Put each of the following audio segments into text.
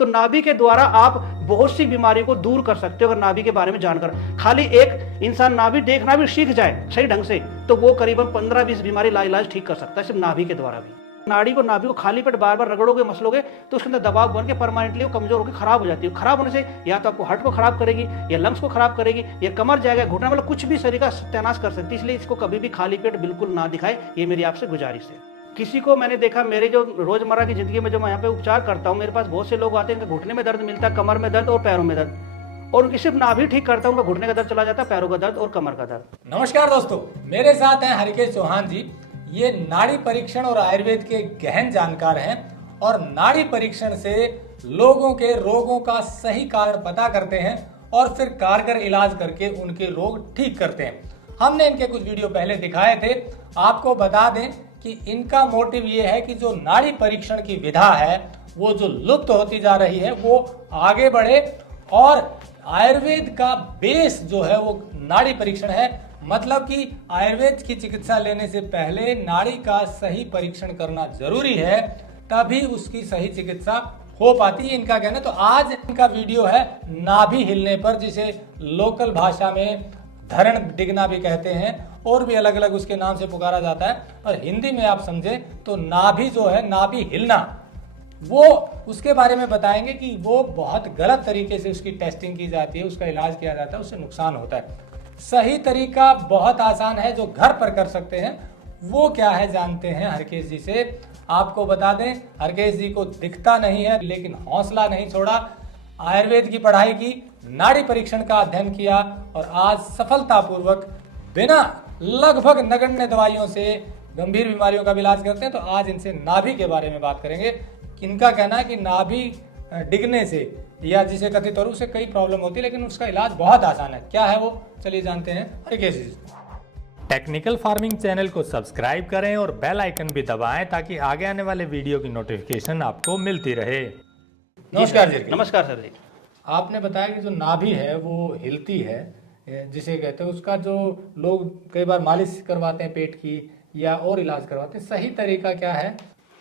तो नाभि के द्वारा आप बहुत सी बीमारियों को दूर कर सकते हो अगर नाभि के बारे में जानकर। खाली एक इंसान नाभि देखना भी सीख जाए सही ढंग से तो वो करीबन 15-20 बीमारी लाइलाज ठीक कर सकता है सिर्फ नाभि के द्वारा भी। नाभि को खाली पेट बार बार रगड़ोगे मसलोगे तो उसके अंदर दबाव बन के परमानेंटली वो कमजोर होकर खराब हो जाती है। खराब होने से या तो आपको हार्ट को खराब करेगी या लंग्स को खराब करेगी या कमर जाएगा घुटना, मतलब कुछ भी शरीर का सत्यानाश कर सकती है। इसलिए इसको कभी भी खाली पेट बिल्कुल ना दिखाए, ये मेरी आपसे गुजारिश है। किसी को मैंने देखा मेरे जो रोजमर्रा की जिंदगी में जो मैं यहाँ पे उपचार करता हूँ, मेरे पास बहुत से लोग आते हैं, घुटने में दर्द मिलता है, कमर में दर्द और पैरों में दर्द, और उनकी सिर्फ नाभि ठीक करता हूँ, उनका घुटने का दर्द चला जाता है, पैरों का दर्द और कमर का दर्द। नमस्कार दोस्तों, मेरे साथ हैं हरिकेश चौहान जी। ये नाड़ी परीक्षण और आयुर्वेद के गहन जानकार हैं और नाड़ी परीक्षण से लोगों के रोगों का सही कारण पता करते हैं और फिर कारगर इलाज करके उनके रोग ठीक करते हैं। हमने इनके कुछ वीडियो पहले दिखाए थे। आपको बता दें कि इनका मोटिव ये है कि जो नाड़ी परीक्षण की विधा है वो जो लुप्त होती जा रही है वो आगे बढ़े, और आयुर्वेद का बेस जो है वो नाड़ी परीक्षण है। मतलब कि आयुर्वेद की चिकित्सा लेने से पहले नाड़ी का सही परीक्षण करना जरूरी है, तभी उसकी सही चिकित्सा हो पाती है, इनका कहना है। तो आज इनका वीडियो है नाभि हिलने पर, जिसे लोकल भाषा में धरण डिगना भी कहते हैं और भी अलग अलग उसके नाम से पुकारा जाता है। और हिंदी में आप समझे तो नाभि जो है, नाभि हिलना, वो उसके बारे में बताएंगे कि वो बहुत गलत तरीके से उसकी टेस्टिंग की जाती है, उसका इलाज किया जाता है, उससे नुकसान होता है। सही तरीका बहुत आसान है जो घर पर कर सकते हैं, वो क्या है जानते हैं हरकेश जी से। आपको बता दें, हरकेश जी को दिखता नहीं है लेकिन हौसला नहीं छोड़ा। आयुर्वेद की पढ़ाई की, नाड़ी परीक्षण का अध्ययन किया और आज सफलतापूर्वक बिना लगभग नगण्य दवाइयों से गंभीर बीमारियों का भी इलाज करते हैं। तो आज इनसे नाभि के बारे में बात करेंगे। इनका कहना है कि नाभि डिगने से या जिसे कथित तौर से कई प्रॉब्लम होती है, लेकिन उसका इलाज बहुत आसान है। क्या है वो, चलिए जानते हैं हरकेश जी। टेक्निकल फार्मिंग चैनल को सब्सक्राइब करें और बेल आइकन भी दबाएं ताकि आगे आने वाले वीडियो की नोटिफिकेशन आपको मिलती रहे। नमस्कार जी। नमस्कार सर जी। आपने बताया कि जो नाभि है वो हिलती है, जिसे कहते हैं, उसका जो लोग कई बार मालिश करवाते हैं पेट की या और इलाज करवाते हैं, सही तरीका क्या है?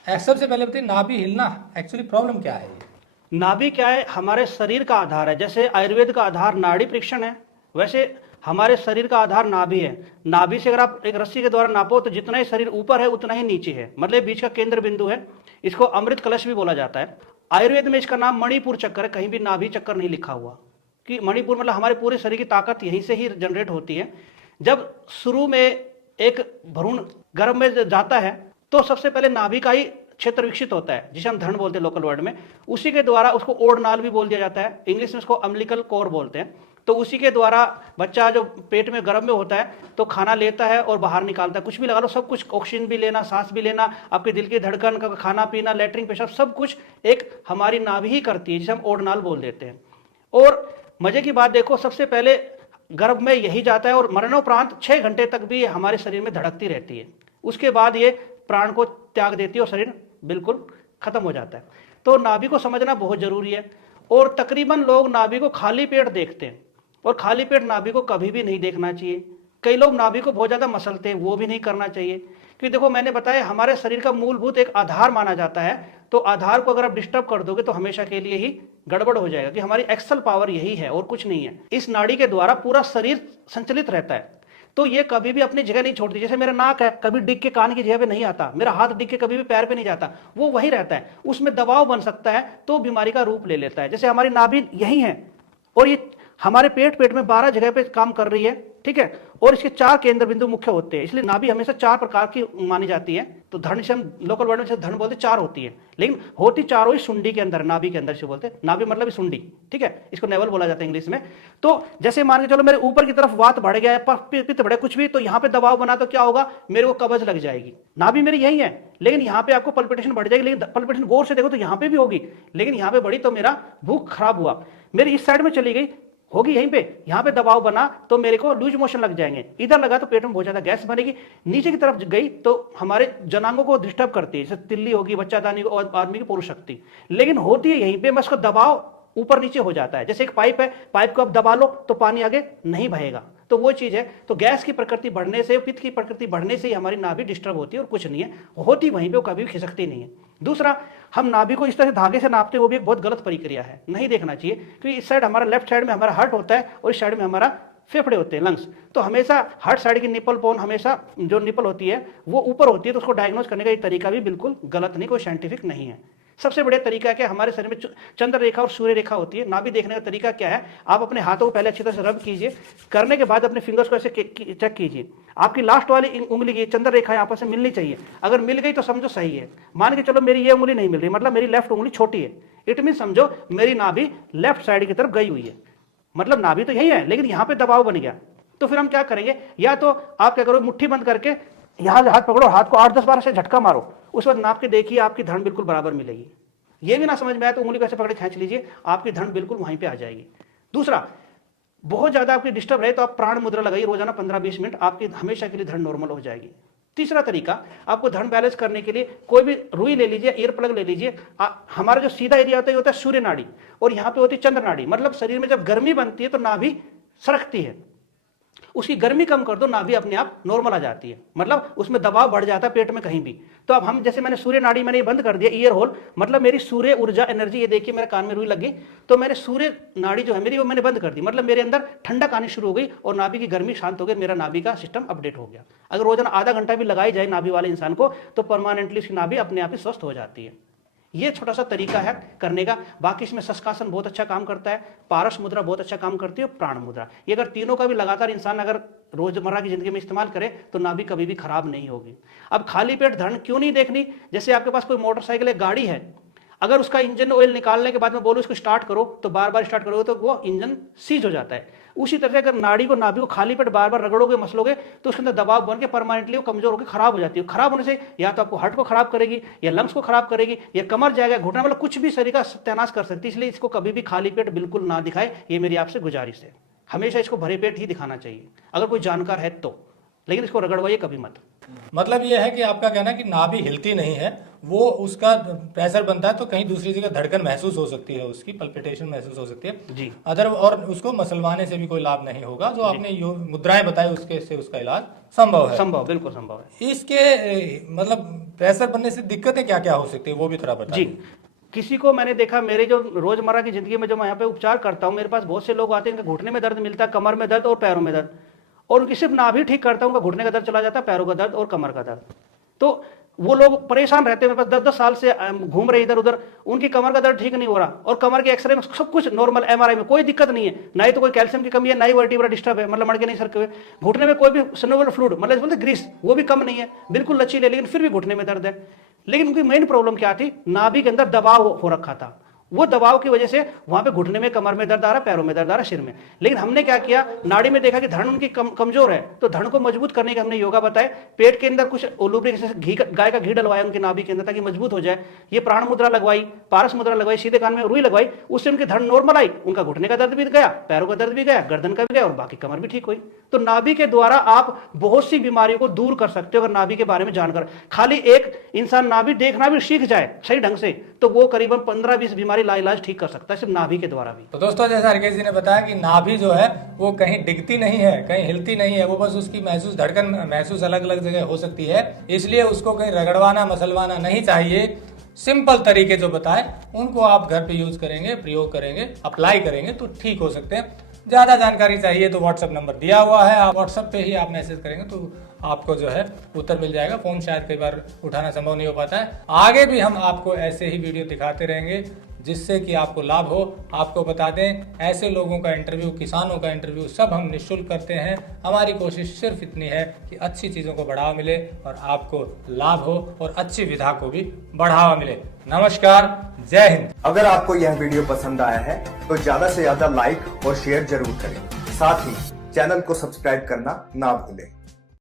सबसे पहले बताइए, नाभि हिलना एक्चुअली प्रॉब्लम क्या है? नाभि क्या है? हमारे शरीर का आधार है। जैसे आयुर्वेद का आधार नाड़ी परीक्षण है, वैसे हमारे शरीर का आधार नाभि है। नाभि से अगर आप एक रस्सी के द्वारा नापो तो जितना ही शरीर ऊपर है उतना ही नीचे है, मतलब बीच का केंद्र बिंदु है। इसको अमृत कलश भी बोला जाता है। आयुर्वेद में इसका नाम मणिपुर चक्कर है, कहीं भी नाभि चक्कर नहीं लिखा हुआ। कि मणिपुर मतलब हमारे पूरे शरीर की ताकत यहीं से ही जनरेट होती है। जब शुरू में एक भ्रूण गर्भ में जाता है तो सबसे पहले नाभि का ही क्षेत्र विकसित होता है, जिसे हम धरण बोलते हैं लोकल वर्ड में। उसी के द्वारा उसको ओढ़नाल भी बोल दिया जाता है, इंग्लिश में उसको अम्बिलिकल कोर बोलते हैं। तो उसी के द्वारा बच्चा जो पेट में गर्भ में होता है तो खाना लेता है और बाहर निकालता है। कुछ भी लगा लो, सब कुछ, ऑक्सीजन भी लेना, सांस भी लेना, आपके दिल की धड़कन का, खाना पीना, लेटरिन पेशाब, सब कुछ एक हमारी नाभि ही करती है, जिसे हम ओढ़नाल बोल देते हैं। और मजे की बात देखो, सबसे पहले गर्भ में यही जाता है और मरणोपरांत 6 घंटे तक भी हमारे शरीर में धड़कती रहती है। उसके बाद ये प्राण को त्याग देती है और शरीर बिल्कुल खत्म हो जाता है। तो नाभि को समझना बहुत जरूरी है। और तकरीबन लोग नाभि को खाली पेट देखते हैं और खाली पेट नाभि को कभी भी नहीं देखना चाहिए। कई लोग नाभि को बहुत ज्यादा मसलते हैं, वो भी नहीं करना चाहिए। क्योंकि देखो, मैंने बताया हमारे शरीर का मूलभूत एक आधार माना जाता है, तो आधार को अगर आप डिस्टर्ब कर दोगे तो हमेशा के लिए ही गड़बड़ हो जाएगा। कि हमारी एक्सल पावर यही है और कुछ नहीं है। इस नाड़ी के द्वारा पूरा शरीर संचालित रहता है, तो ये कभी भी अपनी जगह नहीं छोड़ती। जैसे मेरा नाक है, कभी डिग के कान की जगह पे नहीं आता, मेरा हाथ डिग के कभी भी पैर पे नहीं जाता, वो वही रहता है। उसमें दबाव बन सकता है तो बीमारी का रूप ले लेता है। जैसे हमारी नाभि यही है और ये हमारे पेट में 12 जगह पे काम कर रही है, ठीक है। और इसके 4 केंद्र बिंदु मुख्य होते हैं, इसलिए नाभि हमेशा 4 प्रकार की मानी जाती है। तो धड़ से हम लोकल वर्ड में धड़ बोलते 4 होती है, लेकिन होती चारों ही सुंडी के अंदर, नाभि के अंदर से बोलते हैं। नाभि मतलब सुंडी, ठीक है, इसको नेवल बोला जाता है इंग्लिश में। तो जैसे मान के चलो मेरे ऊपर की तरफ वात बढ़ गया है, पित्त बढ़े, कुछ भी, तो यहाँ पे दबाव बना तो क्या होगा, मेरे को कब्ज लग जाएगी। नाभि मेरी यही है, लेकिन यहाँ पे आपको पल्पिटेशन बढ़ जाएगी। लेकिन पल्पिटेशन गौर से देखो तो यहाँ पे भी होगी, लेकिन यहाँ पे बढ़ी तो मेरा भूख खराब हुआ। मेरी इस साइड में चली गई, होगी यहीं पे, यहाँ पे दबाव बना तो मेरे को लूज मोशन लग जाएंगे। इधर लगा तो पेट में बहुत ज्यादा गैस बनेगी। नीचे की तरफ गई तो हमारे जनांगों को डिस्टर्ब करती है, जैसे तिल्ली होगी, बच्चादानी और आदमी की पुरुष शक्ति। लेकिन होती है यहीं पे, बस उसका दबाव ऊपर नीचे हो जाता है। जैसे एक पाइप है, पाइप को आप दबा लो तो पानी आगे नहीं बहेगा, तो तो वो चीज़ है। तो गैस की प्रकृति बढ़ने से, पित्त की प्रकृति बढ़ने से ही हमारी नाभि डिस्टर्ब होती है और कुछ नहीं है, होती वहीं पे, वो कभी भी खिसकती नहीं है। दूसरा, हम नाभि को इस तरह से धागे से नापते हैं, वो भी एक बहुत गलत प्रक्रिया है, नहीं देखना चाहिए, क्योंकि इस साइड हमारा लेफ्ट साइड में हमारा हार्ट होता है और इस साइड में हमारा फेफड़े होते हैं, लंग्स। तो हमेशा हार्ट साइड की निपल पोन, हमेशा जो निपल होती है वो ऊपर होती है, तो उसको डायग्नोज करने का ये तरीका भी बिल्कुल गलत नहीं, कोई साइंटिफिक नहीं है। सबसे बढ़िया तरीका है कि हमारे शरीर में चंद्र रेखा और सूर्य रेखा होती है। नाभि देखने का तरीका क्या है, आप अपने हाथों को पहले अच्छी तरह से रब कीजिए, करने के बाद अपने फिंगर्स को ऐसे चेक कीजिए, आपकी लास्ट वाली उंगली की चंद्र रेखा आपस में मिलनी चाहिए। अगर मिल गई तो समझो सही है। मान के चलो मेरी ये उंगली नहीं मिल रही, मतलब मेरी लेफ्ट उंगली छोटी है, इट मीन समझो मेरी नाभि लेफ्ट साइड की तरफ गई हुई है, मतलब नाभि तो यही है लेकिन यहाँ पे दबाव बन गया। तो फिर हम क्या करेंगे, या तो आप क्या करो, मुट्ठी बंद करके यहाँ से हाथ पकड़ो, हाथ को 8-10 बार से झटका मारो, उस वक्त नाप के देखिए आपकी धड़ बिल्कुल बराबर मिलेगी। ये भी ना समझ में आया तो उंगली को ऐसे पकड़ खींच लीजिए, आपकी धड़ बिल्कुल वहीं पे आ जाएगी। दूसरा, बहुत ज्यादा आपकी डिस्टर्ब रहे तो आप प्राण मुद्रा लगाइए रोजाना 15-20 मिनट, आपकी हमेशा के लिए धड़ नॉर्मल हो जाएगी। तीसरा तरीका, आपको धड़ बैलेंस करने के लिए कोई भी रुई ले लीजिए, ईयर प्लग ले लीजिए। हमारा जो सीधा एरिया होता है ये होता है सूर्य नाड़ी, और यहाँ पे होती है चंद्र नाड़ी। मतलब शरीर में जब गर्मी बनती है तो नाभि सरकती है, उसकी गर्मी कम कर दो, नाभि अपने आप नॉर्मल आ जाती है, मतलब उसमें दबाव बढ़ जाता है पेट में कहीं भी। तो अब हम, जैसे मैंने सूर्य नाड़ी मैंने ये बंद कर दिया, ईयर होल, मतलब मेरी सूर्य ऊर्जा एनर्जी, ये देखिए मेरे कान में रुई लगी, तो मैंने सूर्य नाड़ी जो है मेरी वो मैंने बंद कर दी, मतलब मेरे अंदर ठंडक आनी शुरू हो गई और नाभि की गर्मी शांत हो गई, मेरा नाभि का सिस्टम अपडेट हो गया। अगर रोजाना आधा घंटा भी लगाई जाए नाभि वाले इंसान को तो परमानेंटली उसकी नाभि अपने आप ही स्वस्थ हो जाती है। ये छोटा सा तरीका है करने का। बाकी इसमें शशकासन बहुत अच्छा काम करता है, पारस मुद्रा बहुत अच्छा काम करती है, प्राण मुद्रा। ये अगर तीनों का भी लगातार इंसान अगर रोजमर्रा की जिंदगी में इस्तेमाल करे तो नाभि कभी भी खराब नहीं होगी। अब खाली पेट धड़ क्यों नहीं देखनी, जैसे आपके पास कोई मोटरसाइकिल है, गाड़ी है, अगर उसका इंजन ऑयल निकालने के बाद में बोलो इसको स्टार्ट करो तो बार बार स्टार्ट करोगे तो वो इंजन सीज हो जाता है। उसी तरह से अगर नाड़ी को, नाभि को खाली पेट बार बार रगड़ोगे, मसलोगे तो उसके अंदर दबाव बन के परमानेंटली वो कमजोर होकर खराब हो जाती है। खराब होने से या तो आपको हार्ट को खराब करेगी, या लंग्स को खराब करेगी, या कमर जाएगा, घुटना, मतलब कुछ भी शरीर का सत्यानाश कर सकती है। इसलिए इसको कभी भी खाली पेट बिल्कुल ना दिखाए, ये मेरी आपसे गुजारिश है। हमेशा इसको भरे पेट ही दिखाना चाहिए अगर कोई जानकार है तो, लेकिन इसको रगड़वाइए कभी मत। मतलब ये है कि आपका कहना है कि नाभि हिलती नहीं है, वो उसका प्रेशर बनता है तो कहीं दूसरी जगह धड़कन महसूस हो सकती है, उसकी पल्पिटेशन महसूस हो सकती है जी। अदर, और उसको मसलवाने से भी कोई लाभ नहीं होगा। जो आपने मुद्राएं बताई उसके से उसका इलाज संभव है। संभव, बिल्कुल संभव है। इसके मतलब प्रेशर बनने से दिक्कतें क्या क्या हो सकती है वो भी थोड़ा बताइए। जी, किसी को मैंने देखा, मेरे जो रोजमर्रा की जिंदगी में जो मैं यहाँ पे उपचार करता हूँ, मेरे पास बहुत से लोग आते हैं, इनके घुटने में दर्द मिलता है, कमर में दर्द और पैरों में दर्द, और उनकी सिर्फ नाभि ठीक करता हूँ, उनका घुटने का दर्द चला जाता है, पैरों का दर्द और कमर का दर्द। तो वो लोग परेशान रहते हैं, मेरे पास 10-10 साल से घूम रहे इधर उधर, उनकी कमर का दर्द ठीक नहीं हो रहा, और कमर के एक्सरे में सब कुछ नॉर्मल, एमआरआई में कोई दिक्कत नहीं है, ना ही तो कोई कैल्शियम की कमी है, ना ही वर्टिब्रा डिस्टर्ब है, मतलब मड़के नहीं सरके हुए। घुटने में कोई भी सिनोवियल फ्लूइड, मतलब बोलते ग्रीस, वो भी कम नहीं है, बिल्कुल लचीले, लेकिन फिर भी घुटने में दर्द है। लेकिन उनकी मेन प्रॉब्लम क्या थी, नाभि के अंदर दबाव हो रखा था, वो दबाव की वजह से वहां पे घुटने में, कमर में दर्द आ रहा, पैरों में दर्द आ रहा, सिर में। लेकिन हमने क्या किया, नाड़ी में देखा कि धड़ उनकी कमजोर है, तो धड़ को मजबूत करने के हमने योगा बताए। पेट के अंदर कुछ लुब्रिकेशन, घी, गाय का घी डलवाया उनकी नाभि के अंदर ताकि मजबूत हो जाए। ये प्राण मुद्रा लगवाई, पारस मुद्रा लगवाई, सीधे कान में रुई लगवाई, उससे उनकी धड़ नॉर्मल आई, उनका घुटने का दर्द भी गया, पैरों का दर्द भी गया, गर्दन का भी गया, और बाकी कमर भी ठीक हुई। तो नाभि के द्वारा आप बहुत सी बीमारियों को दूर कर सकते हो अगर नाभि के बारे में जानकर। खाली एक इंसान नाभि देखना भी सीख जाए सही ढंग से तो वो करीबन 15-20 बीमारी लाइलाज ठीक कर सकता है, सिर्फ नाभि के द्वारा भी। तो दोस्तों, जैसा हरकेश जी ने बताया कि नाभि जो है वो कहीं डिगती नहीं है, कहीं हिलती नहीं है, वो बस उसकी महसूस, धड़कन महसूस अलग अलग जगह हो सकती है, इसलिए उसको कहीं रगड़वाना, मसलवाना नहीं चाहिए। सिंपल तरीके जो बताए उनको आप घर पे यूज करेंगे, प्रयोग करेंगे, अप्लाई करेंगे तो ठीक हो सकते हैं। ज्यादा जानकारी चाहिए तो व्हाट्सएप नंबर दिया हुआ है, आप व्हाट्सएप पे ही आप मैसेज करेंगे तो आपको जो है उत्तर मिल जाएगा। फोन शायद कई बार उठाना संभव नहीं हो पाता है। आगे भी हम आपको ऐसे ही वीडियो दिखाते रहेंगे जिससे कि आपको लाभ हो। आपको बता दें, ऐसे लोगों का इंटरव्यू, किसानों का इंटरव्यू सब हम निःशुल्क करते हैं। हमारी कोशिश सिर्फ इतनी है कि अच्छी चीज़ों को बढ़ावा मिले और आपको लाभ हो और अच्छी विधा को भी बढ़ावा मिले। नमस्कार, जय हिंद। अगर आपको यह वीडियो पसंद आया है तो ज्यादा से ज्यादा लाइक और शेयर जरूर करें। साथ ही चैनल को सब्सक्राइब करना ना भूलें।